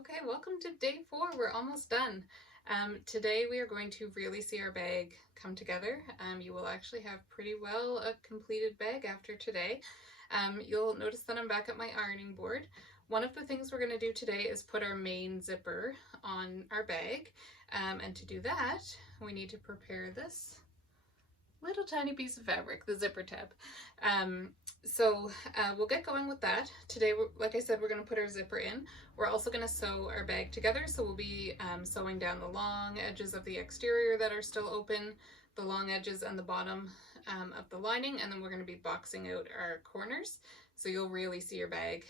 Okay, welcome to day 4. We're almost done. Today we are going to really see our bag come together. You will actually have pretty well a completed bag after today. You'll notice that I'm back at my ironing board. One of the things we're going to do today is put our main zipper on our bag. And to do that, we need to prepare this little tiny piece of fabric, the zipper tab. So we'll get going with that. Today, like I said, we're going to put our zipper in. We're also going to sew our bag together, so we'll be sewing down the long edges of the exterior that are still open, the long edges and the bottom of the lining, and then we're going to be boxing out our corners. So you'll really see your bag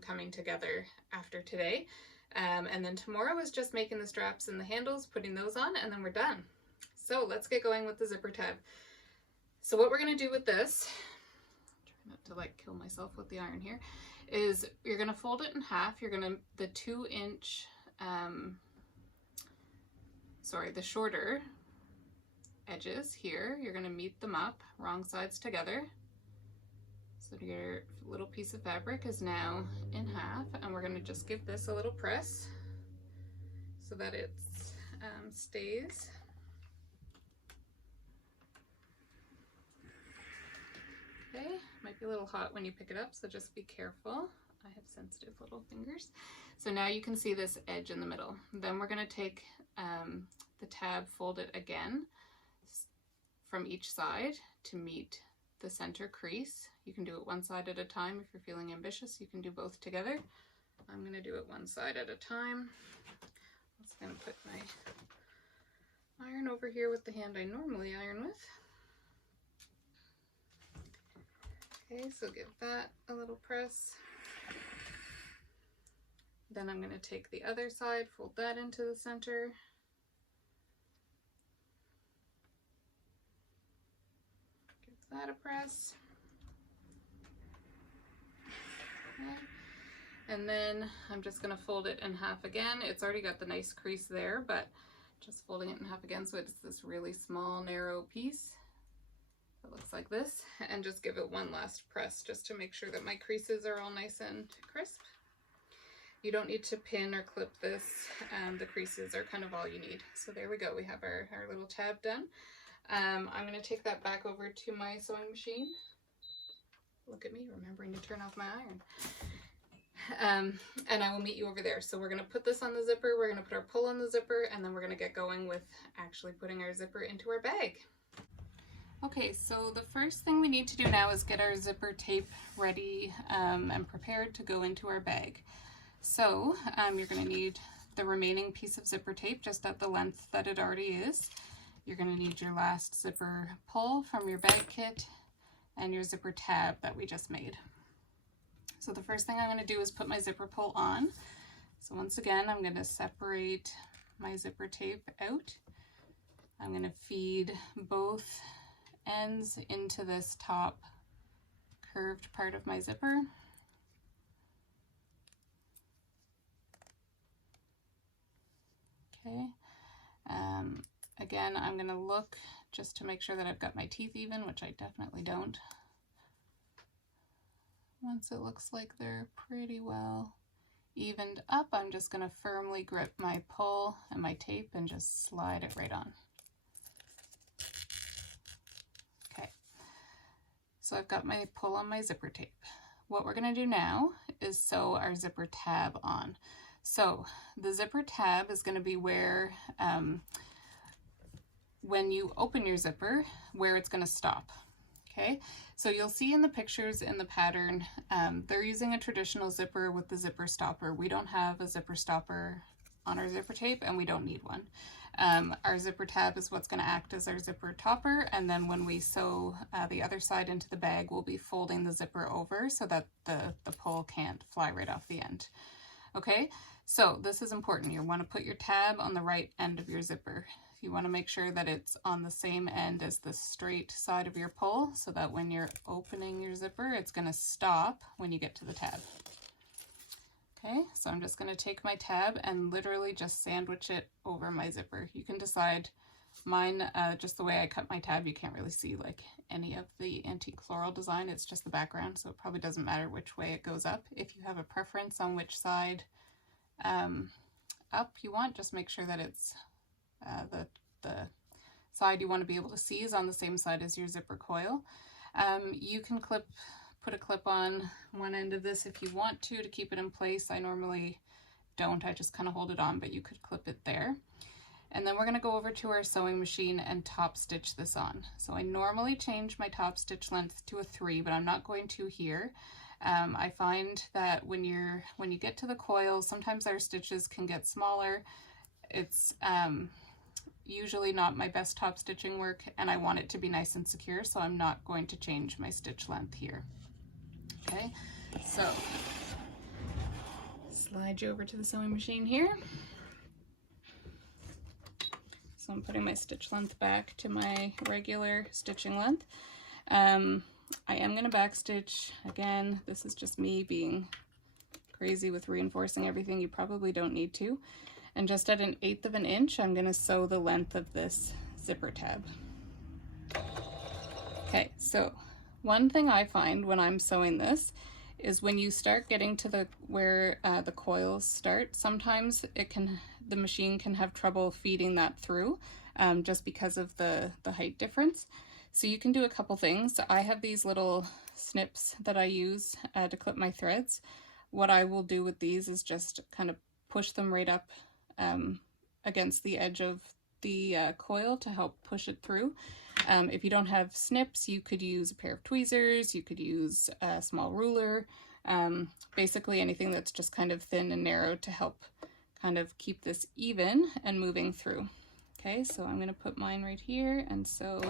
coming together after today. And then tomorrow is just making the straps and the handles, putting those on, and then we're done. So let's get going with the zipper tab. So what we're going to do with this, try not to like kill myself with the iron here, is you're going to fold it in half. You're going to, the 2-inch, the shorter edges here, you're going to meet them up, wrong sides together. So your little piece of fabric is now in half, and we're going to just give this a little press so that it stays. Okay, might be a little hot when you pick it up, so just be careful. I have sensitive little fingers. So now you can see this edge in the middle. Then we're going to take the tab, fold it again from each side to meet the center crease. You can do it one side at a time if you're feeling ambitious. You can do both together. I'm going to do it one side at a time. I'm just going to put my iron over here with the hand I normally iron with. Okay, so give that a little press. Then I'm going to take the other side, fold that into the center. Give that a press. Okay. And then I'm just going to fold it in half again. It's already got the nice crease there, but just folding it in half again so it's this really small, narrow piece. It looks like this, and just give it one last press just to make sure that my creases are all nice and crisp. You don't need to pin or clip this. The creases are kind of all you need. So there we go. We have our little tab done. I'm going to take that back over to my sewing machine. Look at me, remembering to turn off my iron. And I will meet you over there. So we're going to put this on the zipper. We're going to put our pull on the zipper, and then we're going to get going with actually putting our zipper into our bag. Okay, so the first thing we need to do now is get our zipper tape ready and prepared to go into our bag. So you're going to need the remaining piece of zipper tape just at the length that it already is. You're going to need your last zipper pull from your bag kit and your zipper tab that we just made. So the first thing I'm going to do is put my zipper pull on. So once again, I'm going to separate my zipper tape out. I'm going to feed both ends into this top curved part of my zipper. Okay. Again, I'm going to look just to make sure that I've got my teeth even, which I definitely don't. Once it looks like they're pretty well evened up, I'm just going to firmly grip my pull and my tape and just slide it right on. So I've got my pull on my zipper tape. What we're going to do now is sew our zipper tab on. So the zipper tab is going to be where, when you open your zipper, where it's going to stop. Okay, so you'll see in the pictures in the pattern, they're using a traditional zipper with the zipper stopper. We don't have a zipper stopper on our zipper tape, and we don't need one. Our zipper tab is what's going to act as our zipper topper, and then when we sew the other side into the bag, we'll be folding the zipper over so that the pull can't fly right off the end. Okay, so this is important. You want to put your tab on the right end of your zipper. You want to make sure that it's on the same end as the straight side of your pull so that when you're opening your zipper, it's going to stop when you get to the tab. Okay, so I'm just going to take my tab and literally just sandwich it over my zipper. You can decide. Mine, just the way I cut my tab, you can't really see like any of the antique floral design. It's just the background, so it probably doesn't matter which way it goes up. If you have a preference on which side up you want, just make sure that it's the side you want to be able to see is on the same side as your zipper coil. You can put a clip on one end of this if you want to keep it in place. I normally don't, I just kind of hold it on, but you could clip it there. And then we're going to go over to our sewing machine and top stitch this on. So I normally change my top stitch length to a 3, but I'm not going to here. I find that when you get to the coil, sometimes our stitches can get smaller. It's usually not my best top stitching work, and I want it to be nice and secure, so I'm not going to change my stitch length here. Okay, so slide you over to the sewing machine here. So I'm putting my stitch length back to my regular stitching length. I am going to backstitch again. This is just me being crazy with reinforcing everything. You probably don't need to. And just at 1/8 of an inch, I'm going to sew the length of this zipper tab. Okay, so one thing I find when I'm sewing this is when you start getting to where the coils start, sometimes the machine can have trouble feeding that through just because of the height difference. So you can do a couple things. I have these little snips that I use to clip my threads. What I will do with these is just kind of push them right up against the edge of the coil to help push it through. If you don't have snips, you could use a pair of tweezers, you could use a small ruler, basically anything that's just kind of thin and narrow to help kind of keep this even and moving through. Okay, so I'm going to put mine right here and sew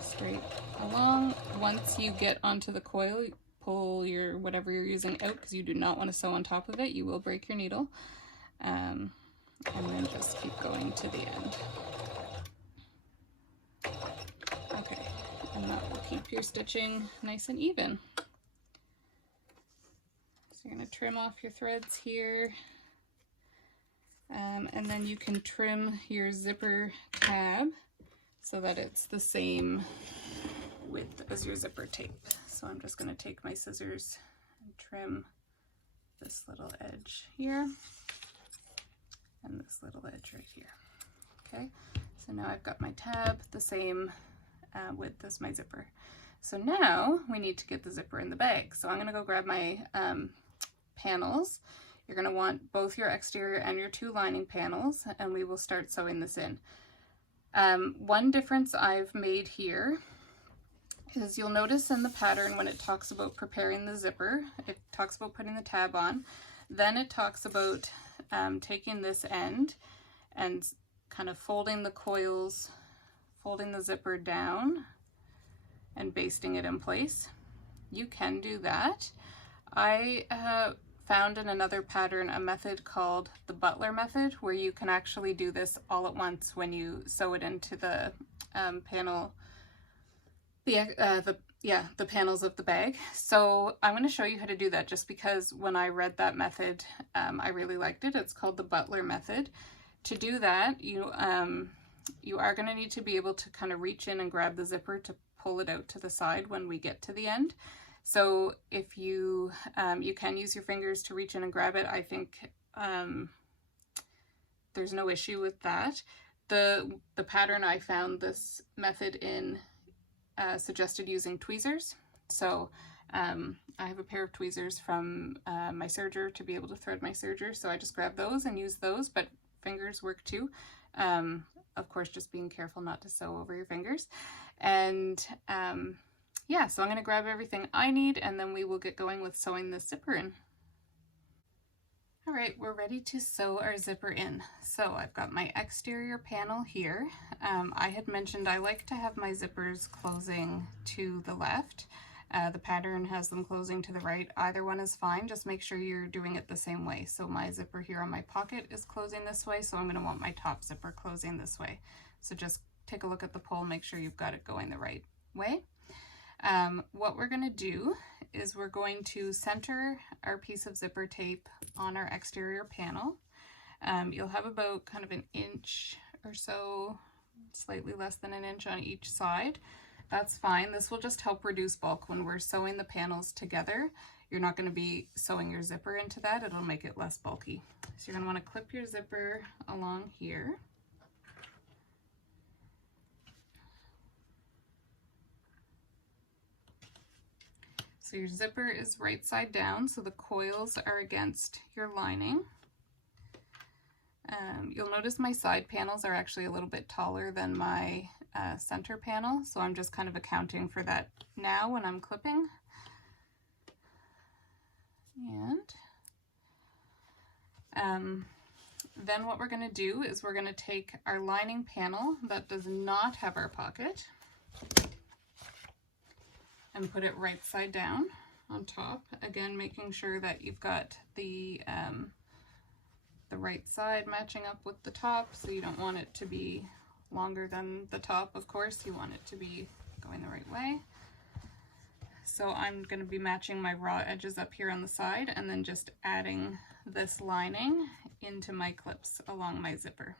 straight along. Once you get onto the coil, pull your whatever you're using out, because you do not want to sew on top of it. You will break your needle. And then just keep going to the end. Okay, and that will keep your stitching nice and even. So you're going to trim off your threads here. And then you can trim your zipper tab so that it's the same width as your zipper tape. So I'm just going to take my scissors and trim this little edge here and this little edge right here. Okay, so now I've got my tab the same width as my zipper. So now we need to get the zipper in the bag. So I'm going to go grab my panels. You're going to want both your exterior and your 2 lining panels, and we will start sewing this in. One difference I've made here is you'll notice in the pattern when it talks about preparing the zipper, it talks about putting the tab on, then it talks about taking this end and kind of folding the coils, folding the zipper down and basting it in place. You can do that. I found in another pattern a method called the Butler Method, where you can actually do this all at once when you sew it into the panel, the panels of the bag. So I'm going to show you how to do that, just because when I read that method, I really liked it. It's called the Butler Method. To do that, you are going to need to be able to kind of reach in and grab the zipper to pull it out to the side when we get to the end. So if you can use your fingers to reach in and grab it, I think there's no issue with that. The pattern I found this method in suggested using tweezers. So I have a pair of tweezers from my serger to be able to thread my serger. So I just grab those and use those, but fingers work too. Of course, just being careful not to sew over your fingers. And yeah, so I'm going to grab everything I need, and then we will get going with sewing this zipper in. All right, we're ready to sew our zipper in. So I've got my exterior panel here. I had mentioned I like to have my zippers closing to the left. The pattern has them closing to the right. Either one is fine, just make sure you're doing it the same way. So my zipper here on my pocket is closing this way, so I'm going to want my top zipper closing this way. So just take a look at the pole, make sure you've got it going the right way. What we're going to do is we're going to center our piece of zipper tape on our exterior panel. You'll have about kind of 1 inch or so, slightly less than 1 inch on each side. That's fine. This will just help reduce bulk when we're sewing the panels together. you're not going to be sewing your zipper into that. It'll make it less bulky. So you're going to want to clip your zipper along here. So your zipper is right side down, so the coils are against your lining. You'll notice my side panels are actually a little bit taller than my center panel, so I'm just kind of accounting for that now when I'm clipping. And then what we're going to do is we're going to take our lining panel that does not have our pocket and put it right side down on top. Again, making sure that you've got the right side matching up with the top, so you don't want it to be longer than the top, of course. You want it to be going the right way. So I'm going to be matching my raw edges up here on the side and then just adding this lining into my clips along my zipper.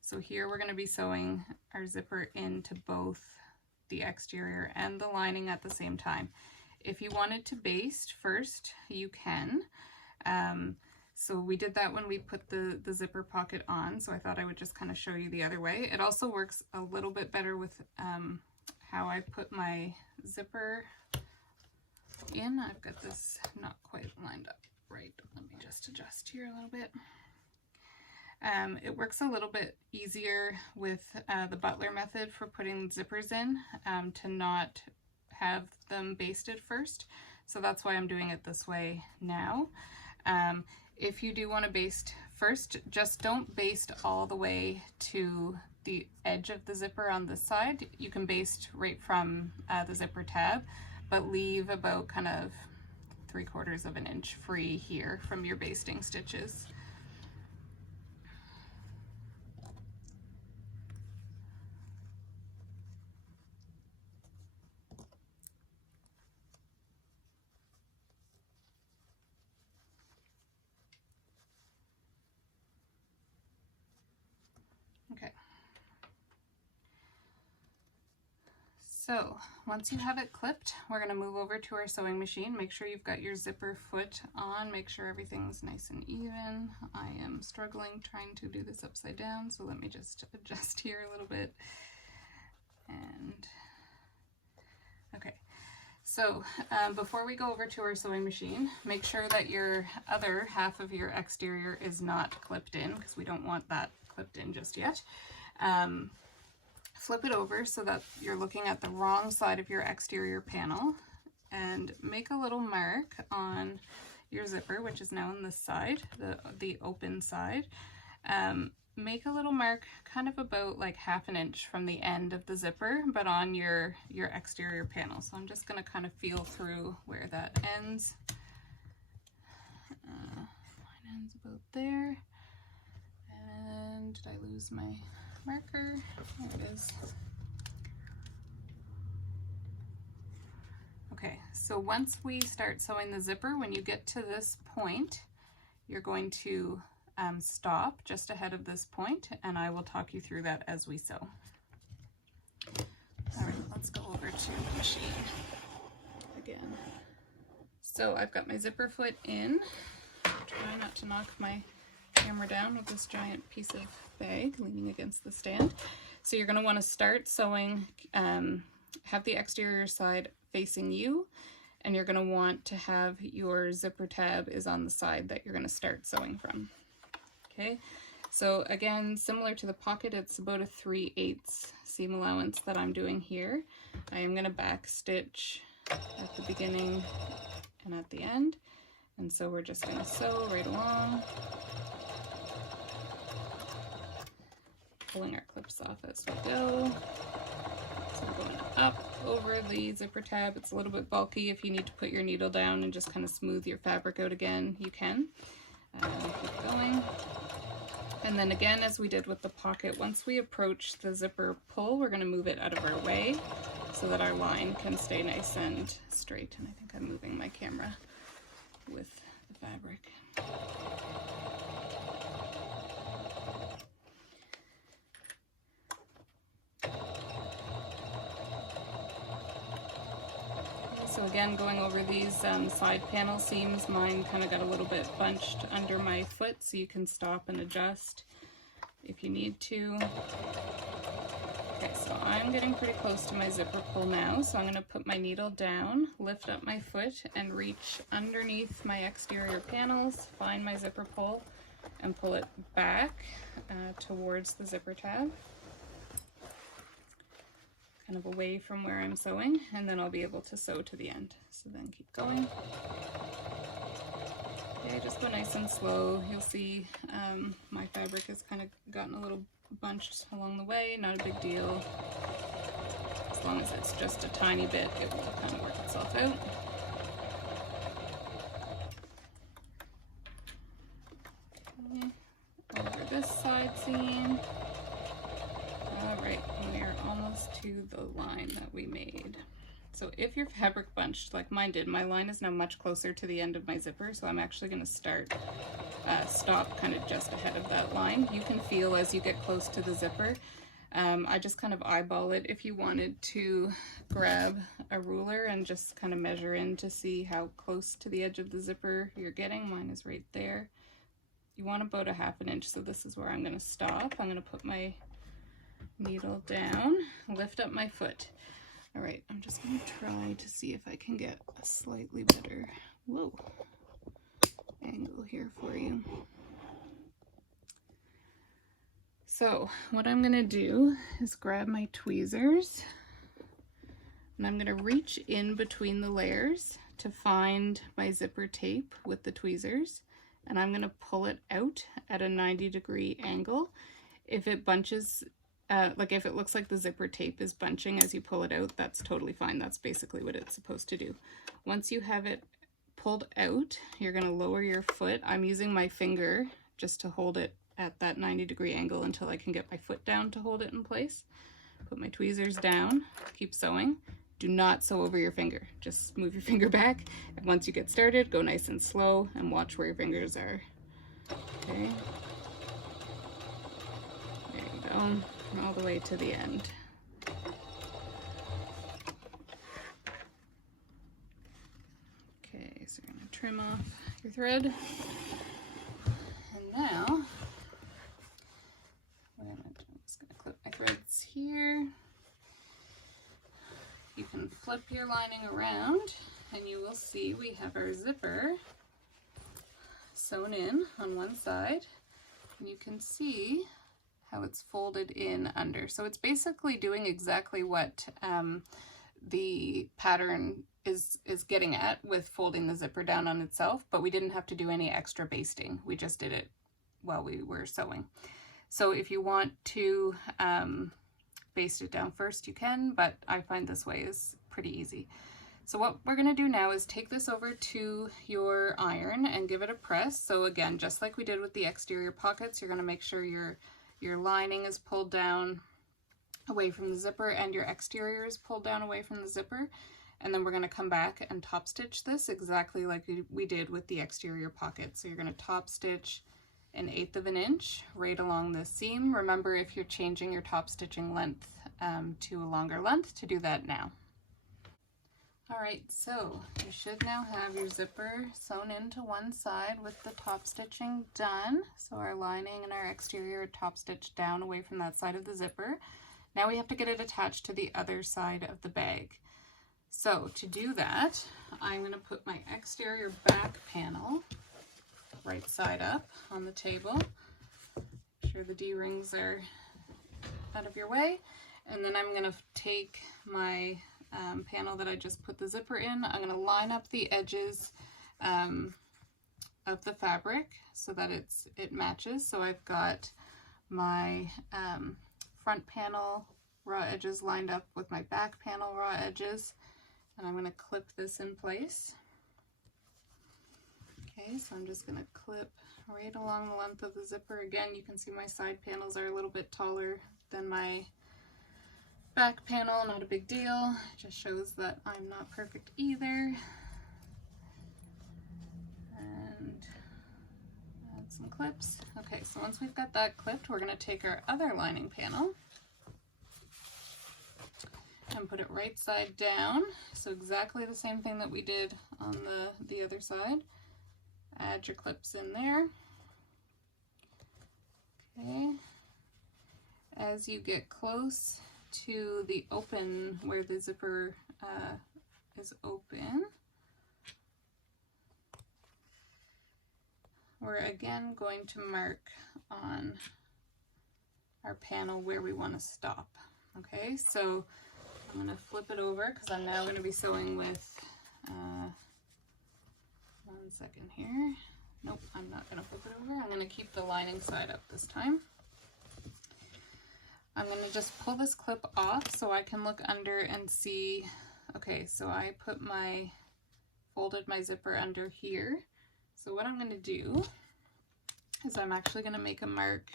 So here we're going to be sewing our zipper into both the exterior and the lining at the same time. If you wanted to baste first, you can. So we did that when we put the zipper pocket on, so I thought I would just kind of show you the other way. It also works a little bit better with how I put my zipper in. I've got this not quite lined up right. Let me just adjust here a little bit. It works a little bit easier with the Butler method for putting zippers in, to not have them basted first. So that's why I'm doing it this way now. If you do want to baste first, just don't baste all the way to the edge of the zipper on this side. You can baste right from the zipper tab, but leave about kind of 3/4 of an inch free here from your basting stitches. Okay. So once you have it clipped, we're going to move over to our sewing machine. Make sure you've got your zipper foot on. Make sure everything's nice and even. I am struggling trying to do this upside down, so let me just adjust here a little bit. And okay. So before we go over to our sewing machine, make sure that your other half of your exterior is not clipped in, because we don't want that clipped in just yet. Flip it over so that you're looking at the wrong side of your exterior panel, and make a little mark on your zipper, which is now on this side, the open side. Make a little mark kind of about like 1/2 inch from the end of the zipper, but on your exterior panel. So I'm just going to kind of feel through where that ends. Mine ends about there. And did I lose my marker? There it is. Okay, so once we start sewing the zipper, when you get to this point, you're going to stop just ahead of this point, and I will talk you through that as we sew. All right, let's go over to the machine again. So I've got my zipper foot in. Try not to knock my camera down with this giant piece of bag leaning against the stand. So you're going to want to start sewing, have the exterior side facing you, and you're going to want to have your zipper tab is on the side that you're going to start sewing from. Okay, so again, similar to the pocket, it's about a 3/8 seam allowance that I'm doing here. I am going to back stitch at the beginning and at the end, and so we're just going to sew right along, pulling our clips off as we go. So we're going up over the zipper tab. It's a little bit bulky. If you need to put your needle down and just kind of smooth your fabric out again, you can. Keep going. And then again, as we did with the pocket, once we approach the zipper pull, we're going to move it out of our way so that our line can stay nice and straight. And I think I'm moving my camera with the fabric. So So again, going over these side panel seams, mine kind of got a little bit bunched under my foot, so you can stop and adjust if you need to. Okay, so I'm getting pretty close to my zipper pull now, so I'm going to put my needle down, lift up my foot, and reach underneath my exterior panels, find my zipper pull, and pull it back towards the zipper tab, kind of away from where I'm sewing, and then I'll be able to sew to the end. So then keep going. Okay, just go nice and slow. You'll see my fabric has kind of gotten a little bunched along the way, not a big deal. As long as it's just a tiny bit, it will kind of work itself out. Okay, over this side seam. Alright, we are almost to the line that we made. So if your fabric bunched like mine did, my line is now much closer to the end of my zipper, so I'm actually going to stop kind of just ahead of that line. You can feel as you get close to the zipper. I just kind of eyeball it. If you wanted to grab a ruler and just kind of measure in to see how close to the edge of the zipper you're getting, mine is right there. You want about a ½ inch, so this is where I'm going to stop. I'm going to put my needle down, lift up my foot. All right, I'm just going to try to see if I can get a slightly better angle here for you. So what I'm going to do is grab my tweezers, and I'm going to reach in between the layers to find my zipper tape with the tweezers, and I'm going to pull it out at a 90-degree angle. If it bunches, like if it looks like the zipper tape is bunching as you pull it out, that's totally fine. That's basically what it's supposed to do. Once you have it pulled out, you're going to lower your foot. I'm using my finger just to hold it at that 90-degree angle until I can get my foot down to hold it in place. Put my tweezers down, keep sewing. Do not sew over your finger. Just move your finger back. And once you get started, go nice and slow and watch where your fingers are. Okay. There you go. All the way to the end. Okay, so you're going to trim off your thread. And now, what I'm just going to clip my threads here. You can flip your lining around and you will see we have our zipper sewn in on one side. And you can see how it's folded in under. So it's basically doing exactly what the pattern is getting at with folding the zipper down on itself, but we didn't have to do any extra basting. We just did it while we were sewing. So if you want to baste it down first, you can, but I find this way is pretty easy. So what we're going to do now is take this over to your iron and give it a press. So again, just like we did with the exterior pockets, you're going to make sure your lining is pulled down away from the zipper and your exterior is pulled down away from the zipper. And then we're going to come back and top stitch this exactly like we did with the exterior pocket. So you're going to top stitch 1/8 of an inch right along the seam. Remember, if you're changing your top stitching length to a longer length, to do that now. Alright, so you should now have your zipper sewn into one side with the top stitching done. So our lining and our exterior are top stitched down away from that side of the zipper. Now we have to get it attached to the other side of the bag. So to do that, I'm going to put my exterior back panel right side up on the table. Make sure the D-rings are out of your way. And then I'm going to take my panel that I just put the zipper in. I'm going to line up the edges of the fabric so that it matches. So I've got my front panel raw edges lined up with my back panel raw edges, and I'm going to clip this in place. Okay, so I'm just going to clip right along the length of the zipper. Again, you can see my side panels are a little bit taller than my back panel, not a big deal. It just shows that I'm not perfect either. And add some clips. Okay, so once we've got that clipped, we're going to take our other lining panel and put it right side down. So exactly the same thing that we did on the other side. Add your clips in there. Okay. As you get close to the open, where the zipper is open, we're again going to mark on our panel where we want to stop. Okay, so I'm going to flip it over because I'm now going to be sewing with, 1 second here. Nope, I'm not going to flip it over. I'm going to keep the lining side up this time. I'm going to just pull this clip off so I can look under and see. Okay, so I folded my zipper under here. So what I'm going to do is I'm actually going to make a mark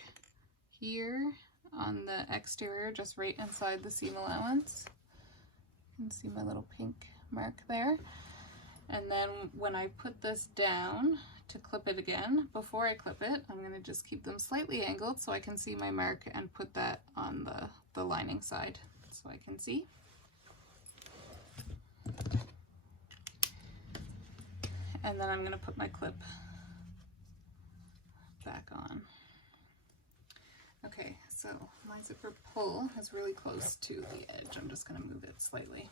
here on the exterior, just right inside the seam allowance. You can see my little pink mark there. And then when I put this down to clip it again, before I clip it, I'm going to just keep them slightly angled so I can see my mark and put that on the lining side so I can see. And then I'm going to put my clip back on. Okay, so my zipper pull is really close to the edge. I'm just going to move it slightly.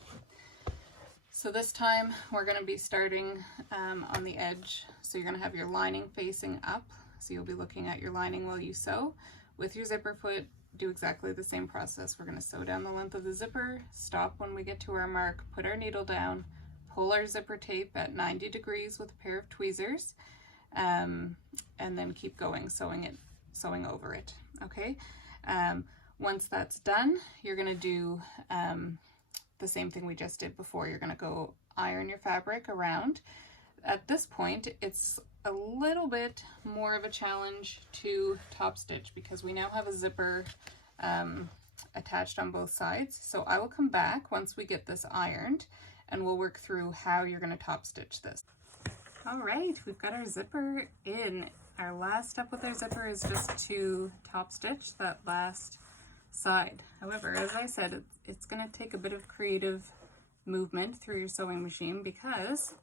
So this time we're going to be starting on the edge. So you're going to have your lining facing up. So you'll be looking at your lining while you sew. With your zipper foot, do exactly the same process. We're going to sew down the length of the zipper, stop when we get to our mark, put our needle down, pull our zipper tape at 90 degrees with a pair of tweezers, and then keep going, sewing over it. Okay. Once that's done, you're going to do the same thing we just did before. You're going to go iron your fabric around. At this point, it's a little bit more of a challenge to top stitch because we now have a zipper attached on both sides. So I will come back once we get this ironed and we'll work through how you're going to top stitch this. All right, we've got our zipper in. Our last step with our zipper is just to top stitch that last side. However, as I said, it's going to take a bit of creative movement through your sewing machine because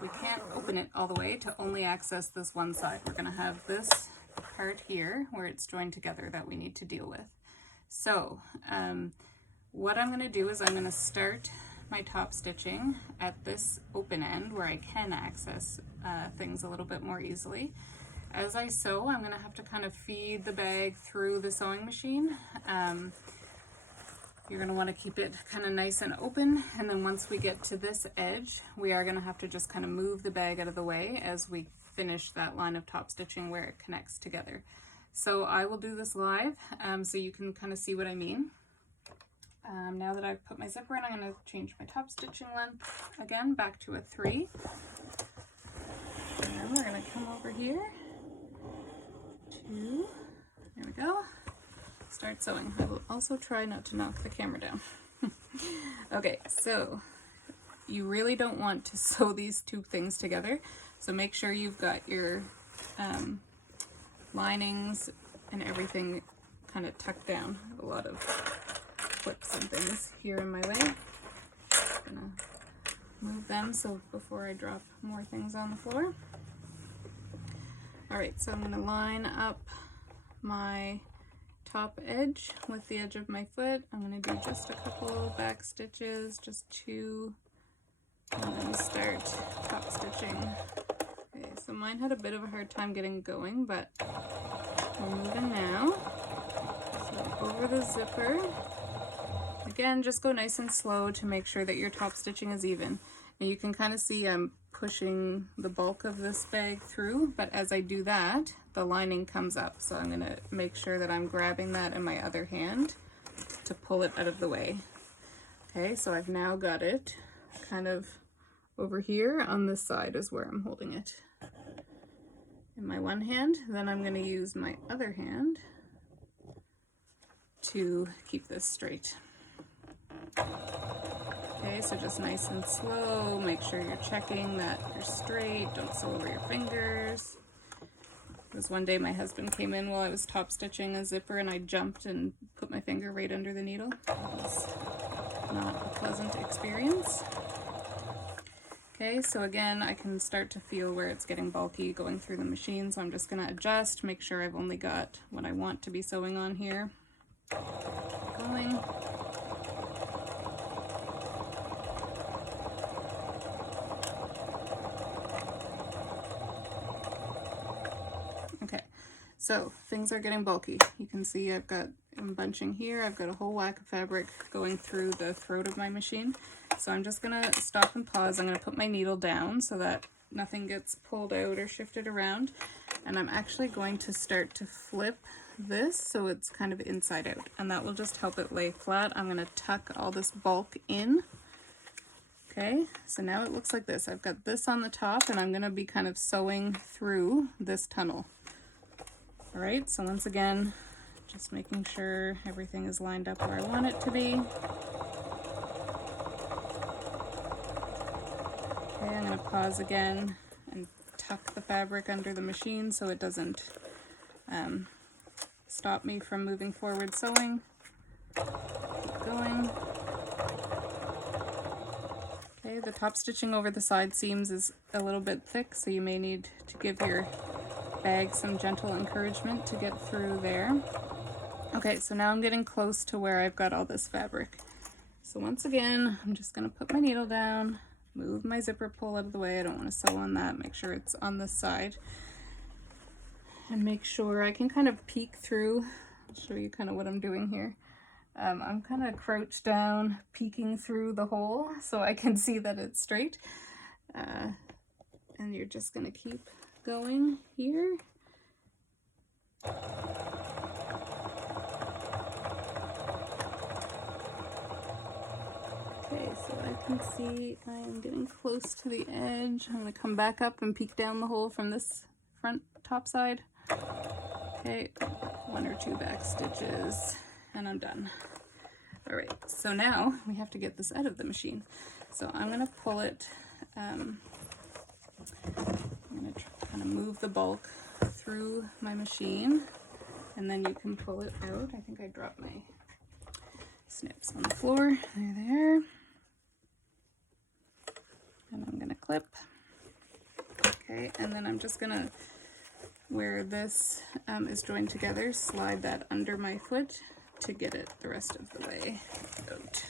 we can't open it all the way to only access this one side. We're going to have this part here where it's joined together that we need to deal with. So what I'm going to do is I'm going to start my top stitching at this open end where I can access things a little bit more easily. As I sew, I'm going to have to kind of feed the bag through the sewing machine. You're going to want to keep it kind of nice and open, and then once we get to this edge, we are going to have to just kind of move the bag out of the way as we finish that line of top stitching where it connects together. So I will do this live so you can kind of see what I mean. Now that I've put my zipper in, I'm going to change my top stitching length again back to a 3. And then we're going to come over here. 2, there we go, start sewing. I will also try not to knock the camera down. Okay, so you really don't want to sew these two things together, so make sure you've got your linings and everything kind of tucked down. I have a lot of clips and things here in my way. Just gonna move them so before I drop more things on the floor. Alright, so I'm going to line up my top edge with the edge of my foot. I'm going to do just a couple back stitches, just 2, and then start top stitching. Okay, so mine had a bit of a hard time getting going, but we're moving now. So over the zipper. Again, just go nice and slow to make sure that your top stitching is even. And you can kind of see I'm pushing the bulk of this bag through, but as I do that, the lining comes up. So I'm going to make sure that I'm grabbing that in my other hand to pull it out of the way. Okay, so I've now got it kind of over here on this side is where I'm holding it in my one hand. Then I'm going to use my other hand to keep this straight. Okay, so just nice and slow, make sure you're checking that you're straight, don't sew over your fingers. Because one day my husband came in while I was top stitching a zipper and I jumped and put my finger right under the needle. It was not a pleasant experience. Okay, so again, I can start to feel where it's getting bulky going through the machine, so I'm just going to adjust, make sure I've only got what I want to be sewing on here. Going. Okay, so things are getting bulky. You can see I'm bunching here. I've got a whole whack of fabric going through the throat of my machine. So I'm just gonna stop and pause. I'm gonna put my needle down so that nothing gets pulled out or shifted around. And I'm actually going to start to flip this so it's kind of inside out. And that will just help it lay flat. I'm gonna tuck all this bulk in. Okay, so now it looks like this. I've got this on the top and I'm gonna be kind of sewing through this tunnel. All right, so once again, just making sure everything is lined up where I want it to be. Okay, I'm going to pause again and tuck the fabric under the machine so it doesn't stop me from moving forward sewing. Keep going. Okay, the top stitching over the side seams is a little bit thick, so you may need to give your bag some gentle encouragement to get through there. Okay, so now I'm getting close to where I've got all this fabric. So once again, I'm just going to put my needle down, move my zipper pull out of the way. I don't want to sew on that. Make sure it's on this side. And make sure I can kind of peek through. I'll show you kind of what I'm doing here. I'm kind of crouched down, peeking through the hole so I can see that it's straight. And you're just going to keep going here. Okay, so I can see I'm getting close to the edge. I'm going to come back up and peek down the hole from this front top side. Okay, 1 or 2 back stitches and I'm done. All right, so now we have to get this out of the machine. So I'm going to pull it, I'm going to kind of move the bulk through my machine and then you can pull it out. I think I dropped my snips on the floor. They're there. And I'm going to clip. Okay, and then I'm just going to, where this is joined together, slide that under my foot to get it the rest of the way out.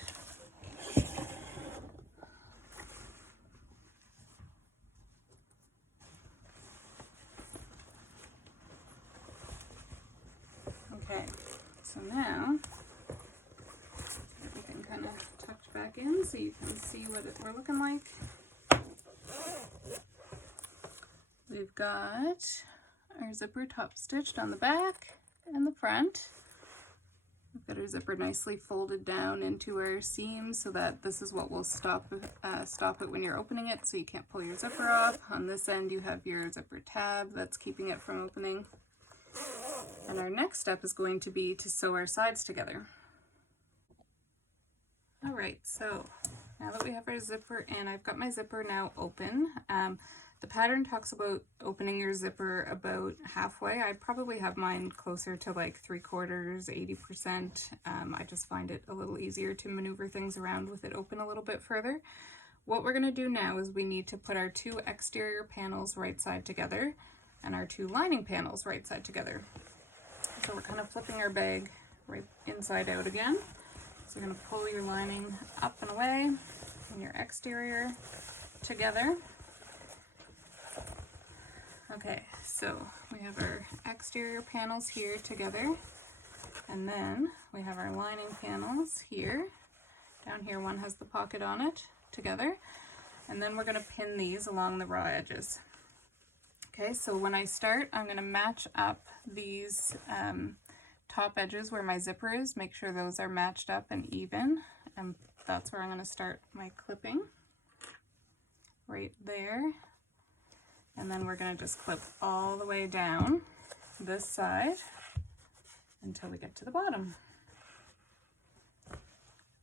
Okay, so now everything kind of tucked back in so you can see what we're looking like. We've got our zipper top stitched on the back and the front. We've got our zipper nicely folded down into our seam so that this is what will stop it when you're opening it, so you can't pull your zipper off. On this end you have your zipper tab that's keeping it from opening. And our next step is going to be to sew our sides together. All right, so now that we have our zipper in, I've got my zipper now open. The pattern talks about opening your zipper about halfway. I probably have mine closer to like 3/4, 80%. I just find it a little easier to maneuver things around with it open a little bit further. What we're gonna do now is we need to put our 2 exterior panels right side together and our 2 lining panels right side together. So we're kind of flipping our bag right inside out again. So you're going to pull your lining up and away and your exterior together. Okay, so we have our exterior panels here together, and then we have our lining panels here. Down here one has the pocket on it together, and then we're going to pin these along the raw edges. Okay, so when I start, I'm going to match up these top edges where my zipper is, make sure those are matched up and even, and that's where I'm going to start my clipping, right there. And then we're going to just clip all the way down this side until we get to the bottom.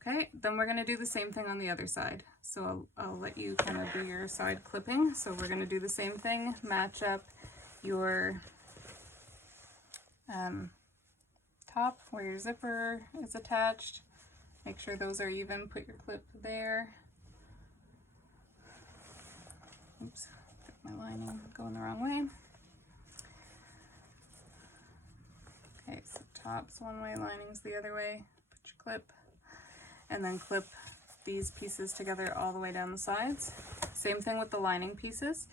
Okay, then we're going to do the same thing on the other side. So I'll let you kind of do your side clipping. So we're going to do the same thing, match up your top where your zipper is attached, Make sure those are even. Put your clip there. Oops, got my lining going the wrong way. Okay, so top's one way, lining's the other way. Put your clip, and then clip these pieces together all the way down the sides. Same thing with the lining pieces.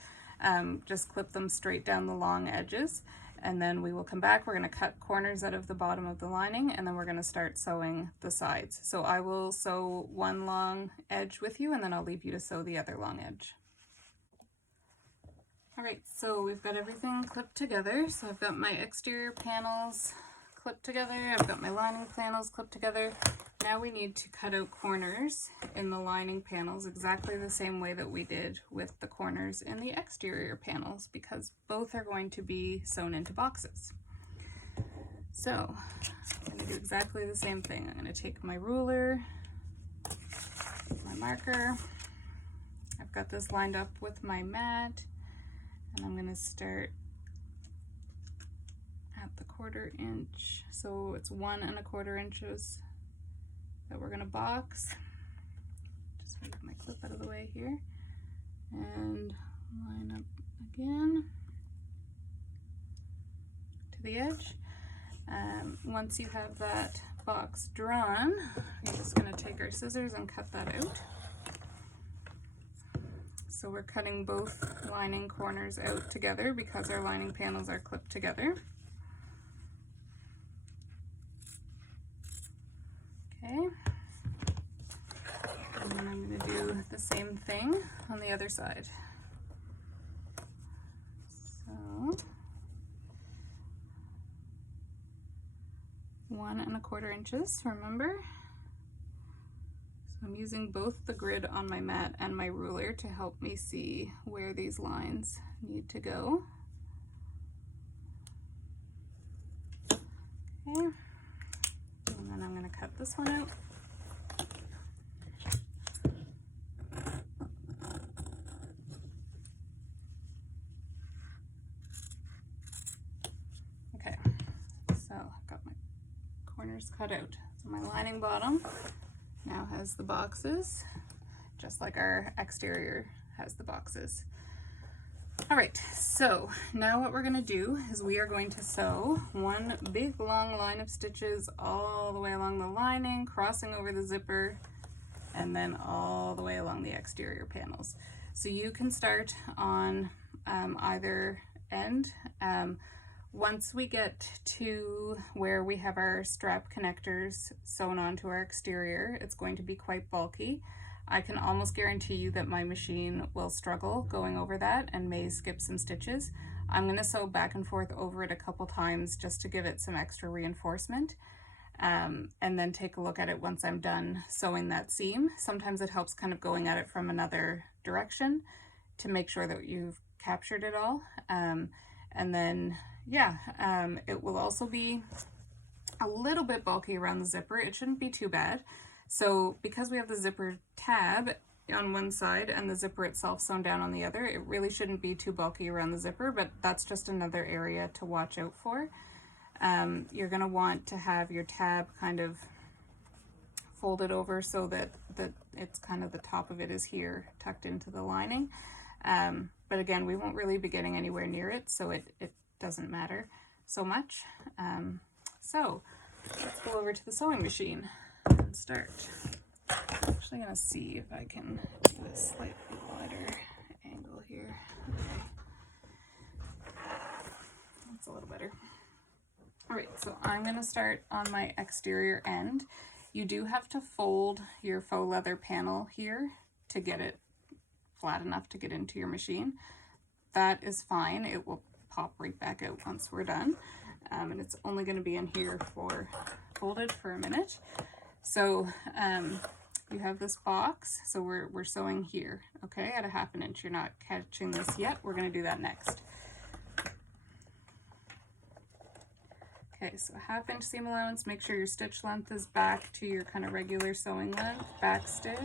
Just clip them straight down the long edges, and then we will come back. We're going to cut corners out of the bottom of the lining, and then we're going to start sewing the sides. So I will sew one long edge with you, and then I'll leave you to sew the other long edge. Alright, so we've got everything clipped together. So I've got my exterior panels clipped together, I've got my lining panels clipped together. Now we need to cut out corners in the lining panels exactly the same way that we did with the corners in the exterior panels, because both are going to be sewn into boxes. So I'm going to do exactly the same thing. I'm going to take my ruler, my marker. I've got this lined up with my mat, and I'm going to start at the 1/4 inch. So it's 1 1/4 inches that we're going to box. Just move my clip out of the way here and line up again to the edge. Once you have that box drawn, we're just going to take our scissors and cut that out. So we're cutting both lining corners out together because our lining panels are clipped together. Okay, and then I'm going to do the same thing on the other side. So 1 1/4 inches, remember? So I'm using both the grid on my mat and my ruler to help me see where these lines need to go. Okay. And then I'm going to cut this one out. Okay, so I've got my corners cut out. So my lining bottom now has the boxes, just like our exterior has the boxes. All right, so now what we're going to do is we are going to sew one big long line of stitches all the way along the lining, crossing over the zipper, and then all the way along the exterior panels. So you can start on either end. Once we get to where we have our strap connectors sewn onto our exterior, it's going to be quite bulky. I can almost guarantee you that my machine will struggle going over that and may skip some stitches. I'm going to sew back and forth over it a couple times just to give it some extra reinforcement, and then take a look at it once I'm done sewing that seam. Sometimes it helps kind of going at it from another direction to make sure that you've captured it all. And then, yeah, it will also be a little bit bulky around the zipper. It shouldn't be too bad. So because we have the zipper tab on one side and the zipper itself sewn down on the other, it really shouldn't be too bulky around the zipper, but that's just another area to watch out for. You're going to want to have your tab kind of folded over so that it's kind of the top of it is here tucked into the lining. But again, we won't really be getting anywhere near it, so it doesn't matter so much. So let's go over to the sewing machine and start. I'm actually going to see if I can do a slightly wider angle here. Okay. That's a little better. All right, so I'm going to start on my exterior end. You do have to fold your faux leather panel here to get it flat enough to get into your machine. That is fine. It will pop right back out once we're done. And it's only going to be in here for folded for a minute. So you have this box, so we're sewing here, okay, at a 1/2 inch. You're not catching this yet. We're going to do that next. Okay, so 1/2 inch seam allowance. Make sure your stitch length is back to your kind of regular sewing length, back stitch,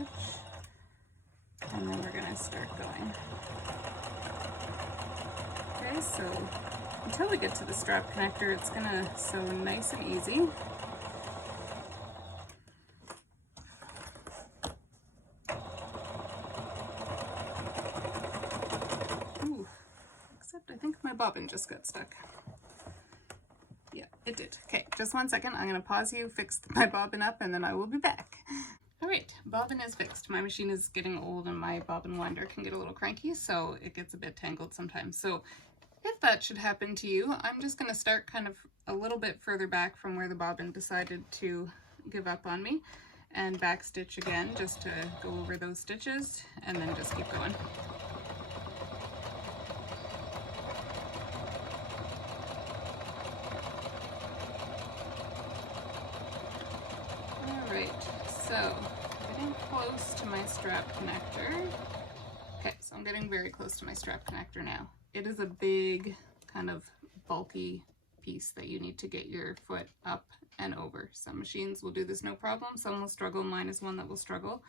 and then we're going to start going. Okay, so until we get to the strap connector, it's going to sew nice and easy. just got stuck. Yeah, it did. Okay, just one second. I'm going to pause you, fix my bobbin up, and then I will be back. All right, bobbin is fixed. My machine is getting old and my bobbin winder can get a little cranky, so it gets a bit tangled sometimes. So if that should happen to you, I'm just going to start kind of a little bit further back from where the bobbin decided to give up on me, and back stitch again just to go over those stitches, and then just keep going. Alright, so getting close to my strap connector. Okay, so I'm getting very close to my strap connector now. It is a big, kind of bulky piece that you need to get your foot up and over. Some machines will do this no problem, some will struggle. Mine is one that will struggle.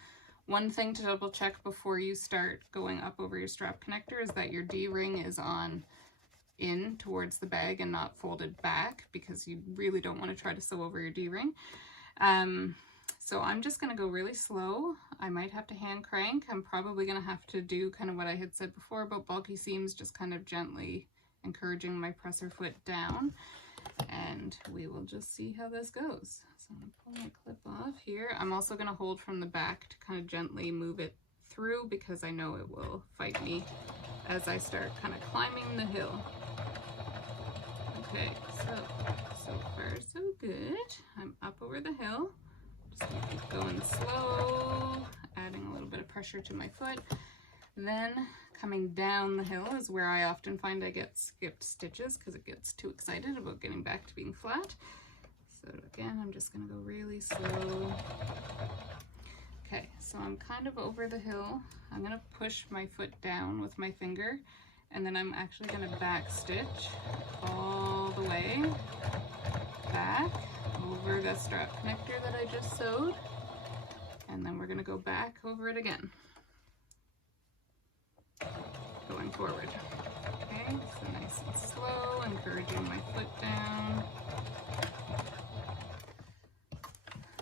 One thing to double check before you start going up over your strap connector is that your D-ring is on in towards the bag and not folded back, because you really don't want to try to sew over your D-ring. So I'm just going to go really slow. I might have to hand crank. I'm probably going to have to do kind of what I had said before about bulky seams, just kind of gently encouraging my presser foot down, and we will just see how this goes. So I'm going to pull my clip off here. I'm also going to hold from the back to kind of gently move it through, because I know it will fight me as I start kind of climbing the hill. Okay, so far so good. I'm up over the hill. Just gonna keep going slow, adding a little bit of pressure to my foot. Then coming down the hill is where I often find I get skipped stitches because it gets too excited about getting back to being flat. So again, I'm just gonna go really slow. Okay, so I'm kind of over the hill. I'm gonna push my foot down with my finger, and then I'm actually gonna back stitch all the way back over the strap connector that I just sewed, and then we're going to go back over it again, going forward. Okay, so nice and slow, encouraging my foot down.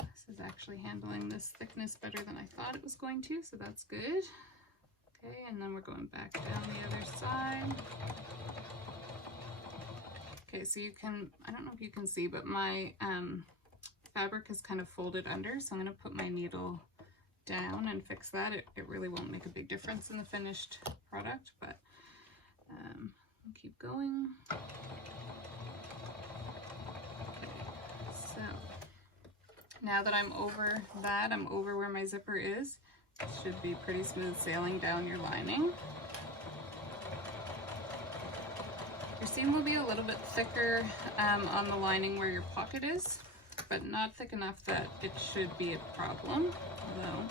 This is actually handling this thickness better than I thought it was going to, so that's good. Okay, and then we're going back down the other side. Okay, so you can, I don't know if you can see, but my fabric is kind of folded under, so I'm going to put my needle down and fix that. It really won't make a big difference in the finished product, but keep going. Okay, so now that I'm over that, I'm over where my zipper is. It should be pretty smooth sailing down your lining. Your seam will be a little bit thicker on the lining where your pocket is, but not thick enough that it should be a problem. Although,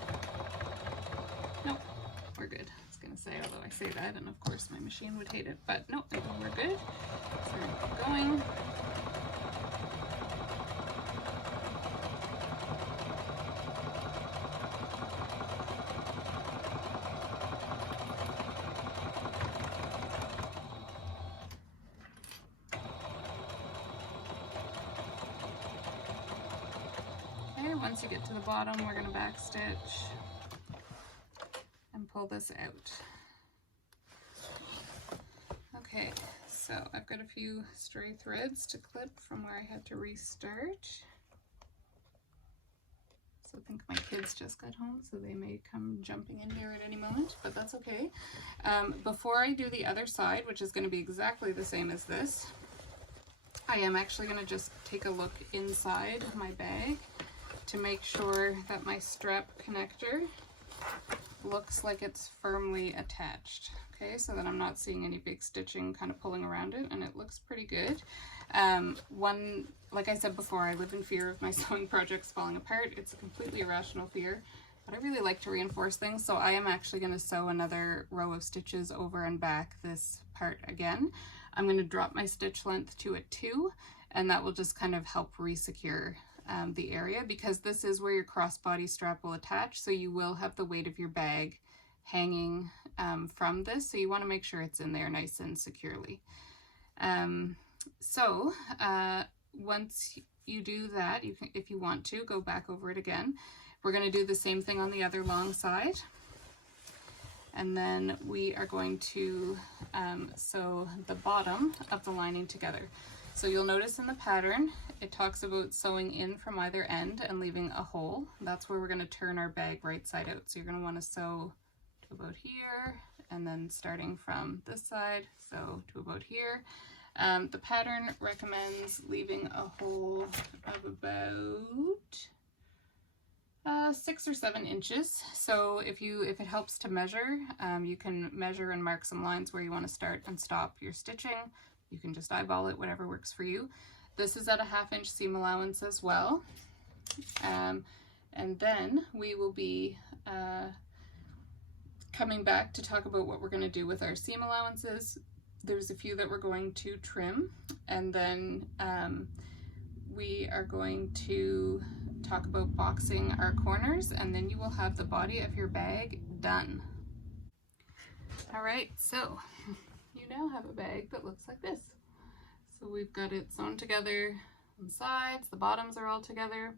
nope, we're good. I was gonna say, although I say that, and of course my machine would hate it, but nope, I think we're good. So we're gonna keep going. Once you get to the bottom, we're going to back stitch and pull this out. Okay, so I've got a few stray threads to clip from where I had to restart. So I think my kids just got home, so they may come jumping in here at any moment, but that's okay. Before I do the other side, which is going to be exactly the same as this, I am actually going to just take a look inside my bag to make sure that my strap connector looks like it's firmly attached. Okay, so that I'm not seeing any big stitching kind of pulling around it, and it looks pretty good. Like I said before, I live in fear of my sewing projects falling apart. It's a completely irrational fear, but I really like to reinforce things, so I am actually going to sew another row of stitches over and back this part again. I'm going to drop my stitch length to a 2, and that will just kind of help re-secure the area, because this is where your crossbody strap will attach, so you will have the weight of your bag hanging from this, so you want to make sure it's in there nice and securely. Once you do that, you can, if you want to, go back over it again. We're going to do the same thing on the other long side, And then we are going to sew the bottom of the lining together. So you'll notice in the pattern, it talks about sewing in from either end and leaving a hole. That's where we're going to turn our bag right side out. So you're going to want to sew to about here, and then starting from this side, sew to about here. The pattern recommends leaving a hole of about 6 or 7 inches. So if it helps to measure, you can measure and mark some lines where you want to start and stop your stitching. You can just eyeball it, whatever works for you. This is at a 1/2 inch seam allowance as well. And then we will be coming back to talk about what we're going to do with our seam allowances. There's a few that we're going to trim, and then we are going to talk about boxing our corners, and then you will have the body of your bag done. All right, so you now have a bag that looks like this. So we've got it sewn together on the sides, the bottoms are all together.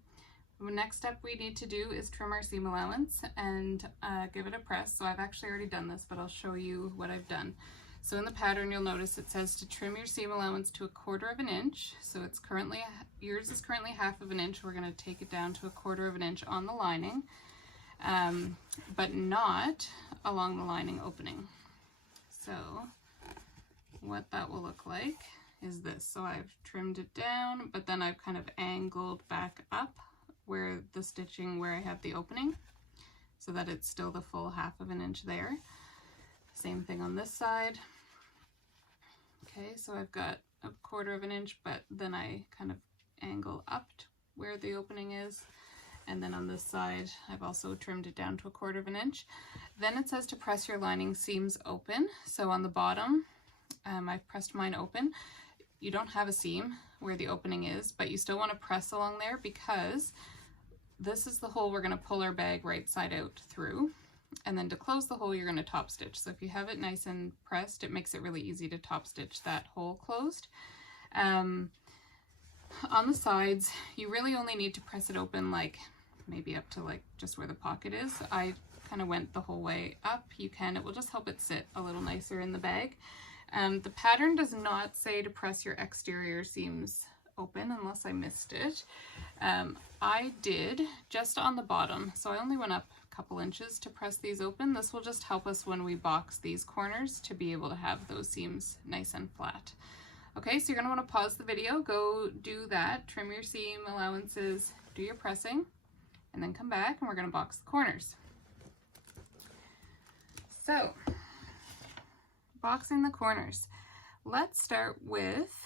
The next step we need to do is trim our seam allowance and give it a press. So I've actually already done this, but I'll show you what I've done. So in the pattern, you'll notice it says to trim your seam allowance to 1/4 inch. So it's currently, yours is currently 1/2 inch. We're going to take it down to 1/4 inch on the lining, but not along the lining opening. So what that will look like is this. So I've trimmed it down, but then I've kind of angled back up where the stitching, where I have the opening, so that it's still the full 1/2 inch there. Same thing on this side. Okay, so I've got 1/4 inch, but then I kind of angle up to where the opening is. And then on this side, I've also trimmed it down to 1/4 inch. Then it says to press your lining seams open. So on the bottom, I've pressed mine open. You don't have a seam where the opening is, but you still want to press along there, because this is the hole we're going to pull our bag right side out through. And then to close the hole, you're going to top stitch. So if you have it nice and pressed, it makes it really easy to top stitch that hole closed. On the sides, you really only need to press it open like maybe up to like just where the pocket is. I kind of went the whole way up. You can, it will just help it sit a little nicer in the bag. The pattern does not say to press your exterior seams open unless I missed it. I did just on the bottom, so I only went up a couple inches to press these open. This will just help us when we box these corners to be able to have those seams nice and flat. Okay, so you're going to want to pause the video, go do that, trim your seam allowances, do your pressing, and then come back and we're going to box the corners. So, boxing the corners. Let's start with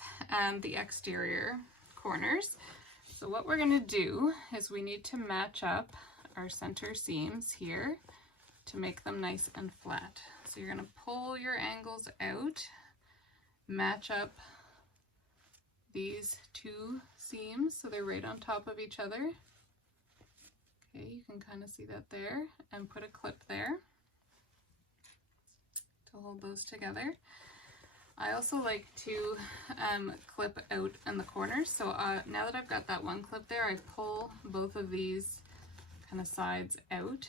the exterior corners. So what we're going to do is we need to match up our center seams here to make them nice and flat. So you're going to pull your angles out, match up these two seams so they're right on top of each other. Okay, you can kind of see that there, and put a clip there to hold those together. I also like to clip out in the corners. So now that I've got that one clip there, I pull both of these kind of sides out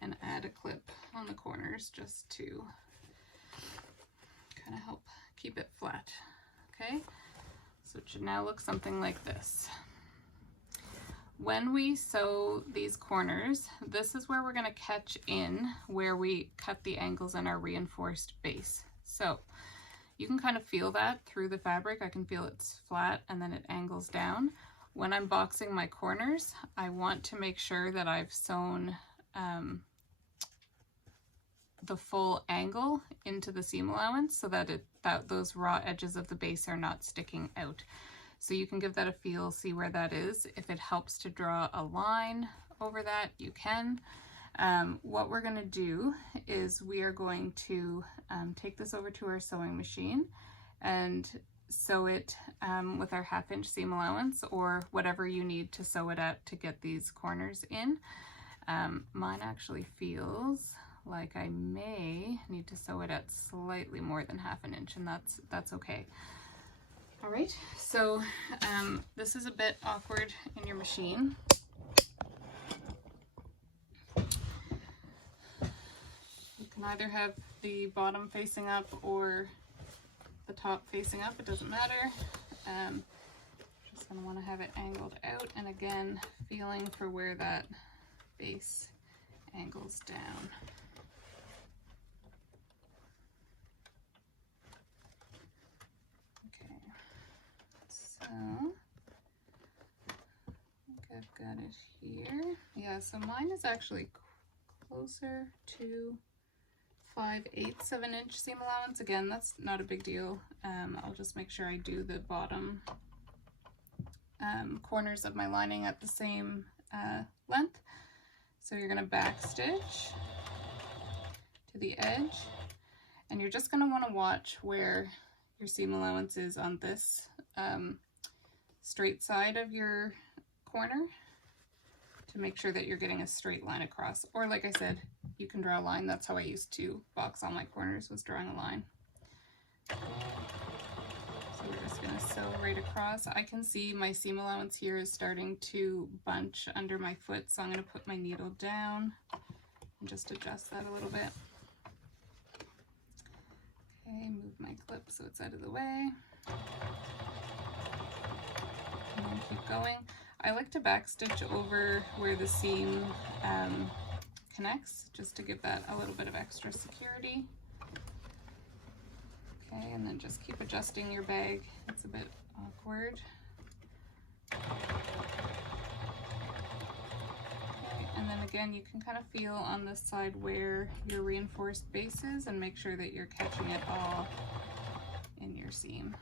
and add a clip on the corners just to kind of help keep it flat. Okay, so it should now look something like this. When we sew these corners, this is where we're going to catch in where we cut the angles in our reinforced base. So you can kind of feel that through the fabric. I can feel it's flat and then it angles down. When I'm boxing my corners, I want to make sure that I've sewn the full angle into the seam allowance so that those raw edges of the base are not sticking out. So you can give that a feel, see where that is. If it helps to draw a line over that, you can. What we're going to do is we are going to take this over to our sewing machine and sew it with our 1/2 inch seam allowance, or whatever you need to sew it at to get these corners in. Mine actually feels like I may need to sew it at slightly more than 1/2 inch, and that's okay. All right, so this is a bit awkward in your machine. can either have the bottom facing up or the top facing up, it doesn't matter. Just gonna wanna have it angled out, and again, feeling for where that base angles down. Okay, so I think I've got it here. Yeah, so mine is actually closer to 5/8 of an inch seam allowance. Again, that's not a big deal. I'll just make sure I do the bottom corners of my lining at the same length. So you're going to back stitch to the edge, and you're just going to want to watch where your seam allowance is on this straight side of your corner to make sure that you're getting a straight line across. Or like I said, you can draw a line. That's how I used to box all my corners, was drawing a line. So we're just going to sew right across. I can see my seam allowance here is starting to bunch under my foot, so I'm going to put my needle down and just adjust that a little bit. Okay, move my clip so it's out of the way. And then keep going. I like to backstitch over where the seam connects, just to give that a little bit of extra security. Okay, and then just keep adjusting your bag. It's a bit awkward. Okay, and then again, you can kind of feel on this side where your reinforced base is and make sure that you're catching it all in your seam.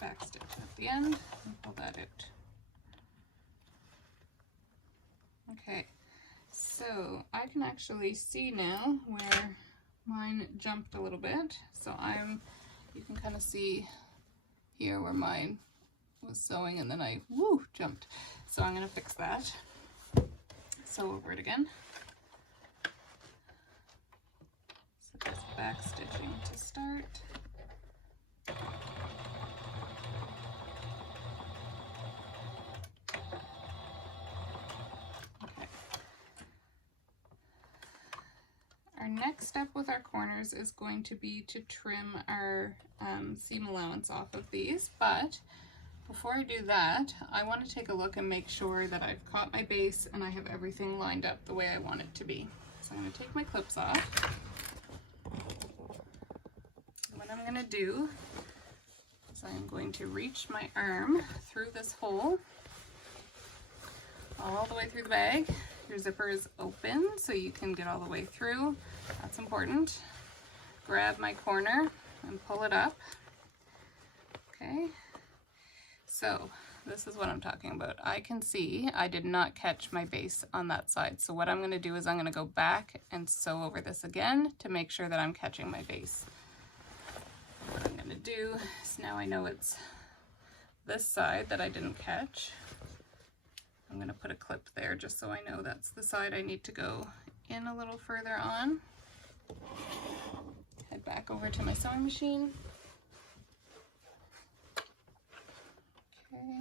Backstitch at the end and pull that out. Okay, so I can actually see now where mine jumped a little bit. So you can kind of see here where mine was sewing and then I jumped. So I'm going to fix that. Sew over it again. So just back stitching to start. Our next step with our corners is going to be to trim our seam allowance off of these, but before I do that, I want to take a look and make sure that I've caught my base and I have everything lined up the way I want it to be. So I'm going to take my clips off. What I'm going to do is I'm going to reach my arm through this hole all the way through the bag. Your zipper is open so you can get all the way through. That's important. Grab my corner and pull it up. Okay, so this is what I'm talking about. I can see I did not catch my base on that side. So what I'm going to do is I'm going to go back and sew over this again to make sure that I'm catching my base. What I'm going to do is, now I know it's this side that I didn't catch, I'm going to put a clip there just so I know that's the side I need to go in a little further on. Head back over to my sewing machine. Okay.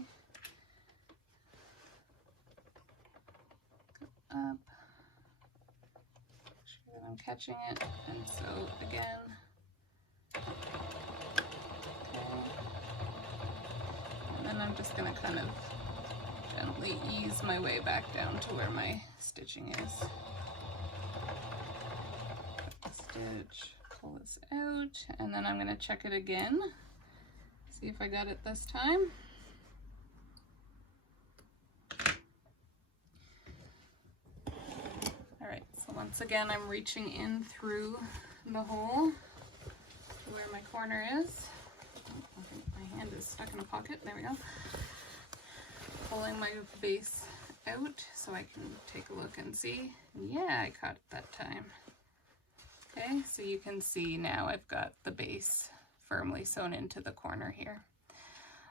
Go up. Make sure that I'm catching it, and sew again. Okay. And then I'm just going to kind of gently ease my way back down to where my stitching is. Stitch, pull this out, and then I'm going to check it again, see if I got it this time. Alright, so once again I'm reaching in through the hole to where my corner is. I think my hand is stuck in a pocket, there we go. Pulling my base out so I can take a look and see. Yeah, I caught it that time. Okay, so you can see now I've got the base firmly sewn into the corner here.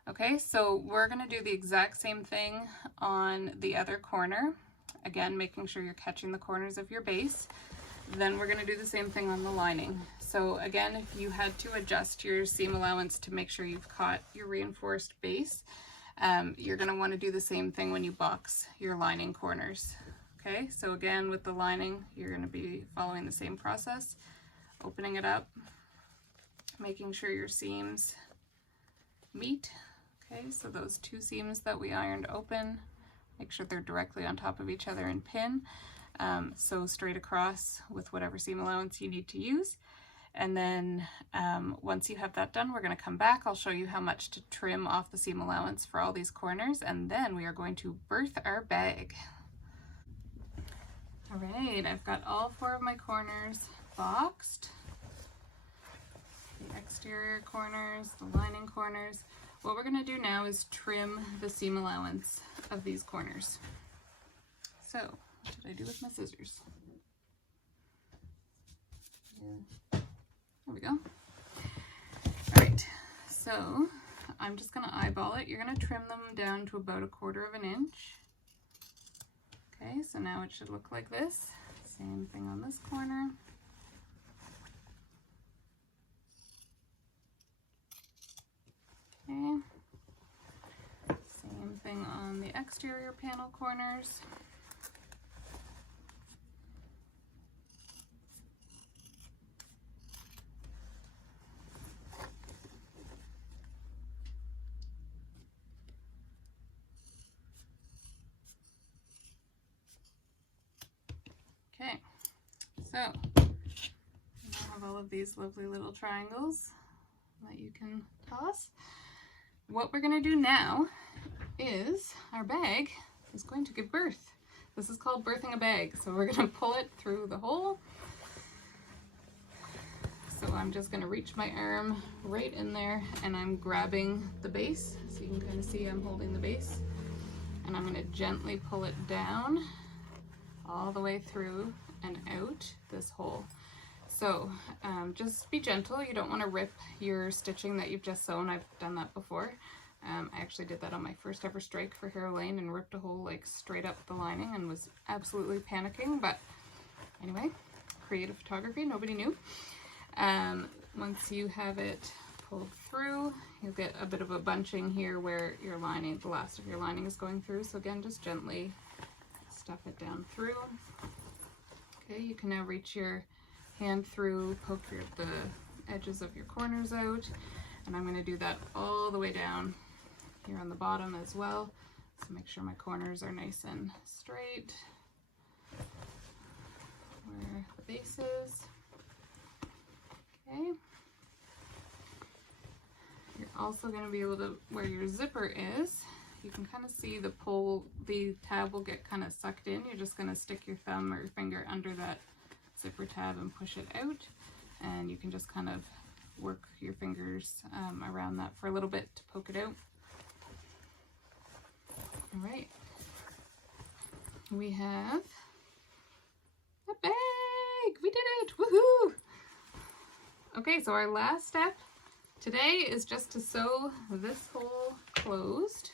Okay, so we're going to do the exact same thing on the other corner. Again, making sure you're catching the corners of your base. Then we're going to do the same thing on the lining. So again, if you had to adjust your seam allowance to make sure you've caught your reinforced base, You're going to want to do the same thing when you box your lining corners. Okay, so again with the lining, you're going to be following the same process, opening it up, making sure your seams meet. Okay, so those two seams that we ironed open, make sure they're directly on top of each other and pin. So straight across with whatever seam allowance you need to use. And then once you have that done, we're going to come back. I'll show you how much to trim off the seam allowance for all these corners, and then we are going to birth our bag. All right, I've got all 4 of my corners boxed. The exterior corners, the lining corners. What we're going to do now is trim the seam allowance of these corners. So, what should I do with my scissors? There we go. All right, so I'm just going to eyeball it. You're going to trim them down to about 1/4 inch. Okay, so now it should look like this. Same thing on this corner. Okay. Same thing on the exterior panel corners. Okay, so I have all of these lovely little triangles that you can toss. What we're going to do now is our bag is going to give birth. This is called birthing a bag. So we're going to pull it through the hole. So I'm just going to reach my arm right in there and I'm grabbing the base. So you can kind of see I'm holding the base. And I'm going to gently pull it down all the way through and out this hole. So just be gentle. You don't want to rip your stitching that you've just sewn. I've done that before. I actually did that on my first ever strike for Hero Lane and ripped a hole like straight up the lining and was absolutely panicking. But anyway, creative photography, nobody knew. Once you have it pulled through, you'll get a bit of a bunching here where your lining, the last of your lining is going through. So again, just gently stuff it down through. Okay, you can now reach your hand through, poke the edges of your corners out, and I'm going to do that all the way down here on the bottom as well. So make sure my corners are nice and straight where the base is. Okay. You're also going to be able to, where your zipper is, you can kind of see the tab will get kind of sucked in. You're just going to stick your thumb or your finger under that zipper tab and push it out, and you can just kind of work your fingers around that for a little bit to poke it out. All right, we have a bag. We did it! Woohoo! Okay, so our last step today is just to sew this hole closed.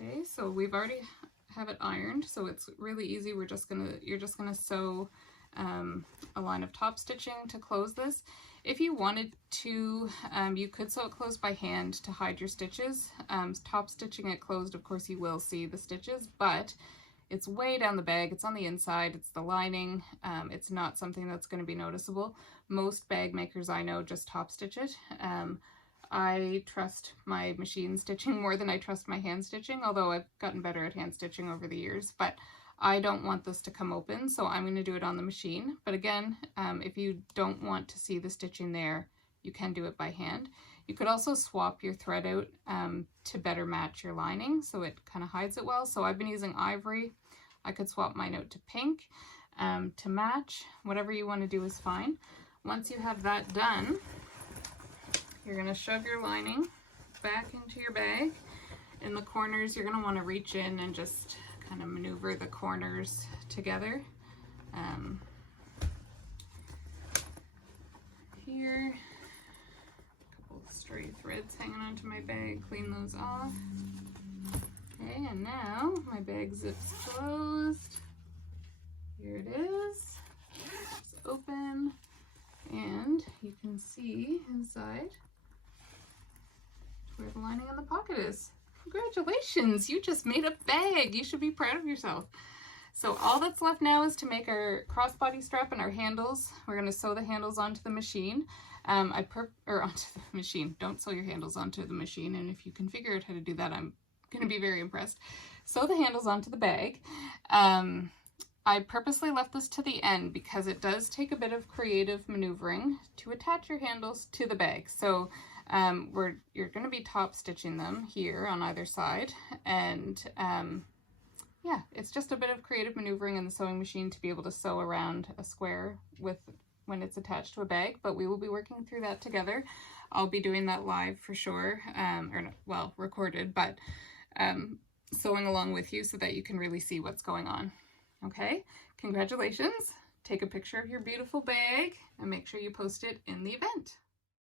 Okay, so we've already have it ironed, so it's really easy. You're just gonna sew a line of top stitching to close this. If you wanted to, you could sew it closed by hand to hide your stitches. Top stitching it closed, of course you will see the stitches, but it's way down the bag, it's on the inside, it's the lining, it's not something that's going to be noticeable. Most bag makers I know just top stitch it. I trust my machine stitching more than I trust my hand stitching, although I've gotten better at hand stitching over the years, but I don't want this to come open, so I'm going to do it on the machine. But again, if you don't want to see the stitching there, you can do it by hand. You could also swap your thread out to better match your lining, so it kind of hides it well. So I've been using ivory. I could swap mine out to pink to match. Whatever you want to do is fine. Once you have that done, you're going to shove your lining back into your bag. In the corners, you're going to want to reach in and just kind of maneuver the corners together. Here, a couple of stray threads hanging onto my bag, clean those off. Okay, and now my bag zips closed. Here it is. It's open, and you can see inside where the lining on the pocket is. Congratulations, you just made a bag. You should be proud of yourself. So all that's left now is to make our crossbody strap and our handles. We're going to sew the handles onto the machine. Onto the machine. Don't sew your handles onto the machine, and if you can figure out how to do that, I'm going to be very impressed. Sew the handles onto the bag. I purposely left this to the end because it does take a bit of creative maneuvering to attach your handles to the bag. So you're going to be top stitching them here on either side, and yeah, it's just a bit of creative maneuvering in the sewing machine to be able to sew around a square when it's attached to a bag, but we will be working through that together. I'll be doing that live for sure, well, recorded, but sewing along with you so that you can really see what's going on. Okay, congratulations. Take a picture of your beautiful bag and make sure you post it in the event.